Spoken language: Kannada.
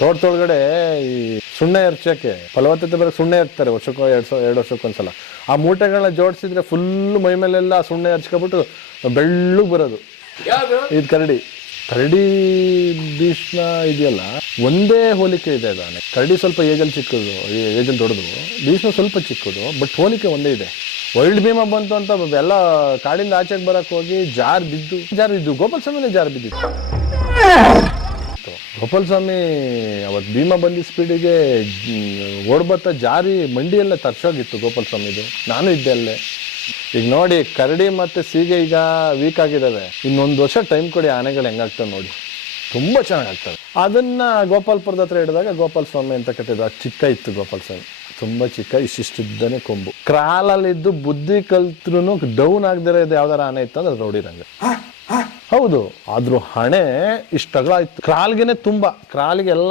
ತೋಟದೊಳಗಡೆ ಈ ಸುಣ್ಣ ಎರಚಕ್ಕೆ ಫಲವತ್ತತೆ ಬರೋಕೆ ಸುಣ್ಣ ಇರ್ತಾರೆ ವರ್ಷಕ್ಕೋ 2 ವರ್ಷಕ್ಕೊಂದ್ಸಲ. ಆ ಮೂಟೆಗಳನ್ನ ಜೋಡಿಸಿದ್ರೆ ಫುಲ್ ಮೈ ಮೇಲೆಲ್ಲ ಸುಣ್ಣ ಎರಚ್ಕೊಬಿಟ್ಟು ಬೆಳ್ಳಗೆ ಬರೋದು. ಇದು ಕರಡಿ ಭೀಷ್ಮ ಇದೆಯಲ್ಲ, ಒಂದೇ ಹೋಲಿಕೆ ಇದೆ ಅದು. ಕರಡಿ ಸ್ವಲ್ಪ ಏಜಲ್ಲಿ ಚಿಕ್ಕದು, ಏಜಲ್ಲಿ ದೊಡ್ಡದು. ಭೀಷ್ಮ ಸ್ವಲ್ಪ ಚಿಕ್ಕದು, ಬಟ್ ಹೋಲಿಕೆ ಒಂದೇ ಇದೆ. ವರ್ಲ್ಡ್ ಭೀಮ ಬಂತು ಅಂತ ಎಲ್ಲ ಕಾಡಿಂದ ಆಚೆಗೆ ಬರಕ್ಕೆ ಹೋಗಿ ಜಾರ್ ಬಿದ್ದು ಗೋಪಾಲ ಸ್ವಾಮಿನೇ ಜಾರ್ ಬಿದ್ದಿತ್ತು. ಗೋಪಾಲ ಸ್ವಾಮಿ ಅವತ್ತು ಭೀಮ ಬಂದಿದ್ದ ಸ್ಪೀಡಿಗೆ ಓಡ್ಬತ್ತ ಜಾರಿ ಮಂಡಿಯೆಲ್ಲ ತರ್ಸೋಗಿತ್ತು ಗೋಪಾಲ ಸ್ವಾಮಿದು. ನಾನು ಇದ್ದೆ ಅಲ್ಲೇ. ಈಗ ನೋಡಿ, ಕರಡಿ ಮತ್ತೆ ಸೀಗೆ ಈಗ ವೀಕ್ ಆಗಿದ್ದಾವೆ. ಇನ್ನೊಂದು ವರ್ಷ ಟೈಮ್ ಕೊಡಿ, ಆನೆಗಳು ಹೆಂಗಾಗ್ತವೆ ನೋಡಿ, ತುಂಬಾ ಚೆನ್ನಾಗಾಗ್ತವೆ. ಅದನ್ನ ಗೋಪಾಲ್ಪುರದ ಹತ್ರ ಹಿಡಿದಾಗ ಗೋಪಾಲ ಸ್ವಾಮಿ ಅಂತ ಕಟ್ಟಿದ್ರು. ಅದು ಚಿಕ್ಕ ಇತ್ತು ಗೋಪಾಲ ಸ್ವಾಮಿ, ತುಂಬಾ ಚಿಕ್ಕ, ಇಷ್ಟಿದ್ದಾನೆ ಕೊಂಬು. ಕ್ರಾಲಲ್ಲಿದ್ದು ಬುದ್ಧಿ ಕಲ್ತ್ರು ಡೌನ್ ಆಗದಿರೋ ಇದು ಯಾವ್ದಾರ ಆನೆ ಇತ್ತು ಅಂದ್ರೆ ರೌಡಿ ರಂಗ. ಹೌದು, ಆದ್ರೂ ಹಣೆ ಇಷ್ಟು ಅಗಲ ಇತ್ತು. ಕ್ರಾಲ್ಗೆನೆ ತುಂಬಾ, ಕ್ರಾಲ್ಗೆ ಎಲ್ಲ